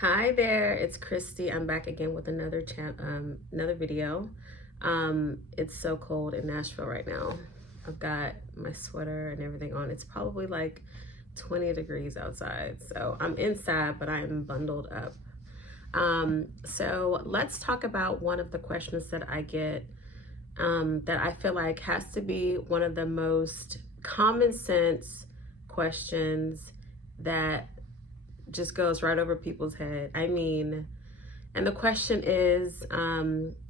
Hi there, it's Christy. I'm back again with another video. It's so cold in Nashville right now. I've got my sweater and everything on. It's probably like 20 degrees outside, so I'm inside, but I am bundled up. So let's talk about one of the questions that I get that I feel like has to be one of the most common sense questions that just goes right over people's head. And the question is,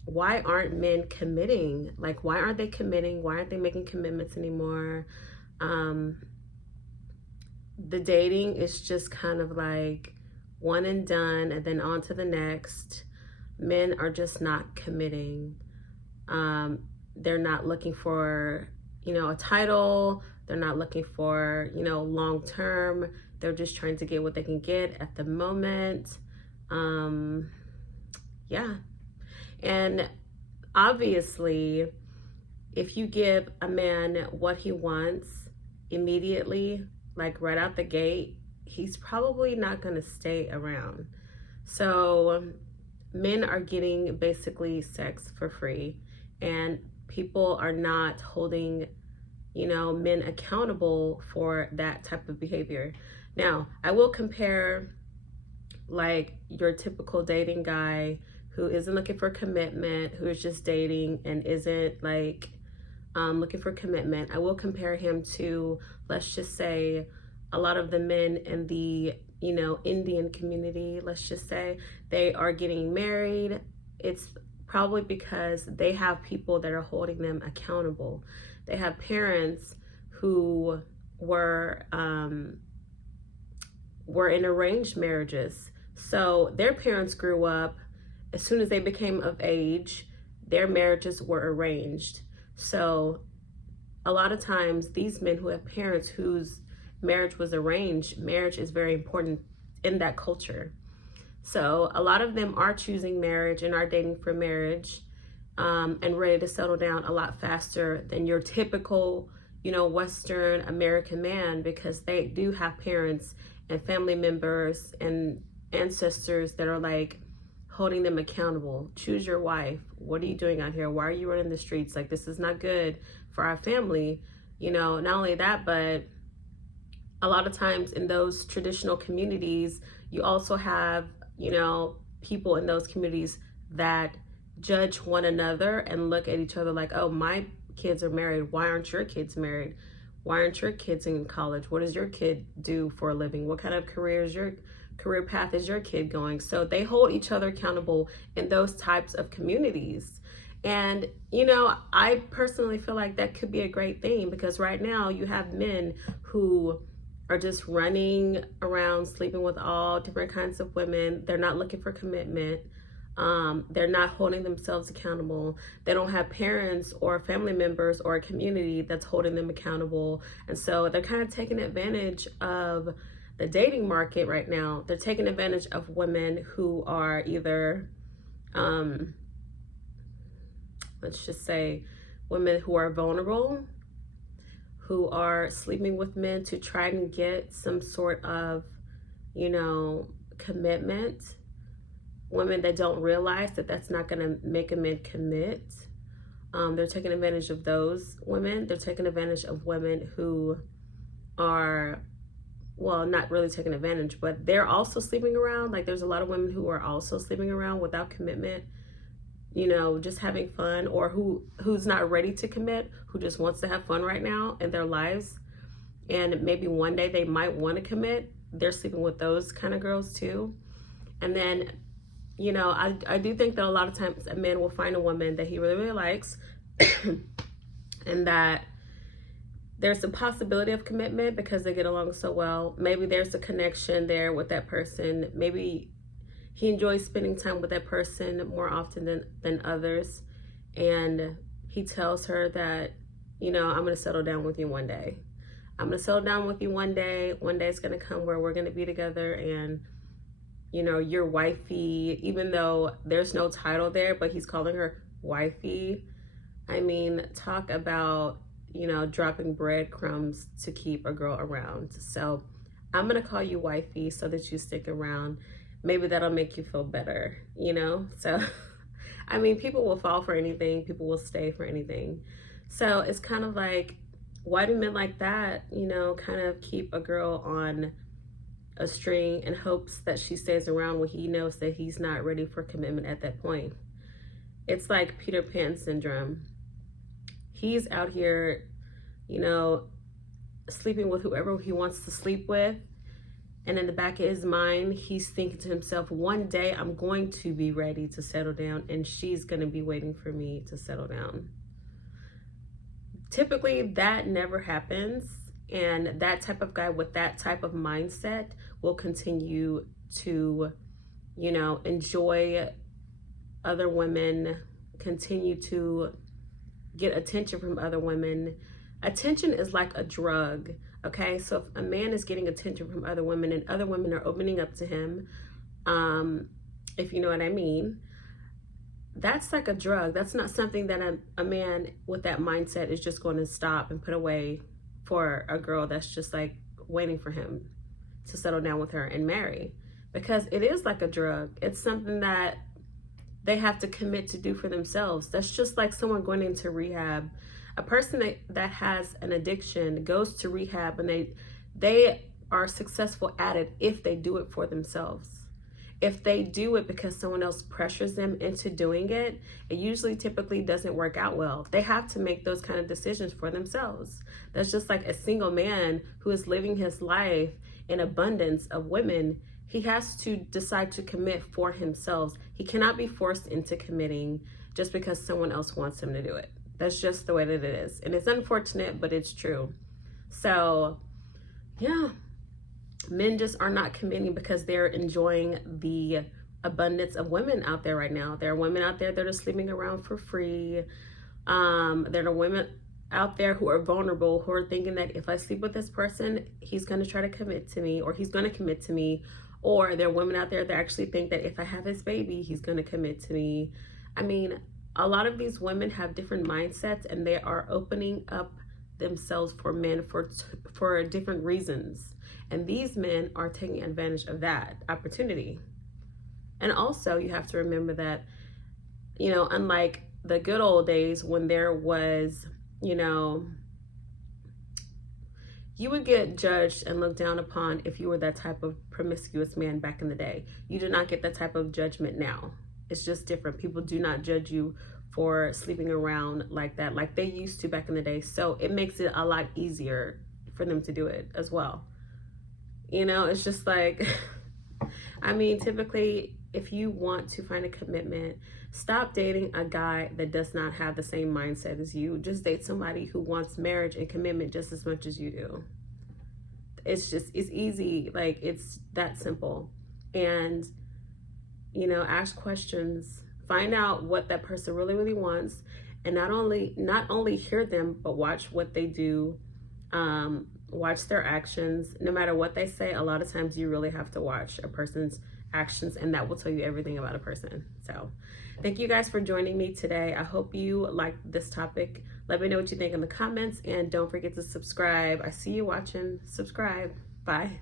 why aren't men committing? Like, why aren't they committing? Why aren't they making commitments anymore? Um, the dating is just kind of like one and done, and then on to the next. Men are just not committing. They're not looking for, a title. They're not looking for, long term. They're just trying to get what they can get at the moment. Yeah. And obviously, if you give a man what he wants immediately, like right out the gate, he's probably not going to stay around. So, men are getting basically sex for free, and people are not holding, men accountable for that type of behavior. Now, I will compare like your typical dating guy who isn't looking for commitment, who is just dating and isn't like looking for commitment. I will compare him to, let's just say, a lot of the men in the Indian community. Let's just say they are getting married. It's probably because they have people that are holding them accountable. They have parents who were in arranged marriages. So their parents grew up, as soon as they became of age, their marriages were arranged. So a lot of times these men who have parents whose marriage was arranged, marriage is very important in that culture. So a lot of them are choosing marriage and are dating for marriage, and ready to settle down a lot faster than your typical, Western American man, because they do have parents and family members and ancestors that are like holding them accountable. Choose your wife. What are you doing out here? Why are you running the streets? Like, this is not good for our family. Not only that, but a lot of times in those traditional communities, you also have, people in those communities that judge one another and look at each other like, oh, my kids are married. Why aren't your kids married? Why aren't your kids in college? What does your kid do for a living? What kind of career path is your kid going? So they hold each other accountable in those types of communities. And, I personally feel like that could be a great thing, because right now you have men who are just running around sleeping with all different kinds of women. They're not looking for commitment. They're not holding themselves accountable. They don't have parents or family members or a community that's holding them accountable. And so they're kind of taking advantage of the dating market right now. They're taking advantage of women who are either, let's just say, women who are vulnerable, who are sleeping with men to try and get some sort of, commitment. Women that don't realize that that's not going to make a man commit. They're taking advantage of those women. They're taking advantage of women who are, well, not really taking advantage, but they're also sleeping around. Like, there's a lot of women who are also sleeping around without commitment, just having fun, or who's not ready to commit, who just wants to have fun right now in their lives. And maybe one day they might want to commit. They're sleeping with those kind of girls too. And then, I do think that a lot of times a man will find a woman that he really, really likes and that there's a possibility of commitment because they get along so well. Maybe there's a connection there with that person. Maybe he enjoys spending time with that person more often than others. And he tells her that, I'm going to settle down with you one day. I'm going to settle down with you one day. One day it's going to come where we're going to be together, and, you're wifey, even though there's no title there, but he's calling her wifey. Talk about, dropping breadcrumbs to keep a girl around. So I'm going to call you wifey so that you stick around. maybe that'll make you feel better, you know? So, I mean, people will fall for anything, people will stay for anything. So it's kind of like, why do men like that, you know, kind of keep a girl on a string in hopes that she stays around when he knows that he's not ready for commitment at that point? It's like Peter Pan syndrome. He's out here, you know, sleeping with whoever he wants to sleep with. And in the back of his mind, he's thinking to himself, one day I'm going to be ready to settle down and she's going to be waiting for me to settle down. Typically, that never happens. And that type of guy with that type of mindset will continue to, you know, enjoy other women, continue to get attention from other women. Attention is like a drug, okay? So if a man is getting attention from other women and other women are opening up to him, if you know what I mean, that's like a drug. That's not something that a man with that mindset is just going to stop and put away for a girl that's just like waiting for him to settle down with her and marry. Because it is like a drug. It's something that they have to commit to do for themselves. That's just like someone going into rehab. A person that has an addiction goes to rehab and they are successful at it if they do it for themselves. If they do it because someone else pressures them into doing it, it usually typically doesn't work out well. They have to make those kind of decisions for themselves. That's just like a single man who is living his life in abundance of women. He has to decide to commit for himself. He cannot be forced into committing just because someone else wants him to do it. That's just the way that it is. And it's unfortunate, but it's true. So, yeah. Men just are not committing because they're enjoying the abundance of women out there right now. There are women out there that are sleeping around for free. There are women out there who are vulnerable, who are thinking that if I sleep with this person, he's going to try to commit to me, or he's going to commit to me. Or there are women out there that actually think that if I have his baby, he's going to commit to me. I mean, a lot of these women have different mindsets, and they are opening up themselves for men for different reasons. And these men are taking advantage of that opportunity. And also, you have to remember that, you know, unlike the good old days when there was, you know, you would get judged and looked down upon if you were that type of promiscuous man back in the day. You do not get that type of judgment now. It's just different. People do not judge you for sleeping around like that, like they used to back in the day. So it makes it a lot easier for them to do it as well. You know, it's just like, I mean, typically, if you want to find a commitment, stop dating a guy that does not have the same mindset as you. Just date somebody who wants marriage and commitment just as much as you do. It's easy. Like, it's that simple. And, you know, ask questions, find out what that person really, really wants. And not only hear them, but watch what they do. Watch their actions. No matter what they say, a lot of times you really have to watch a person's actions, and that will tell you everything about a person. So thank you guys for joining me today. I hope you liked this topic. Let me know what you think in the comments, and don't forget to subscribe. I see you watching. Subscribe. Bye.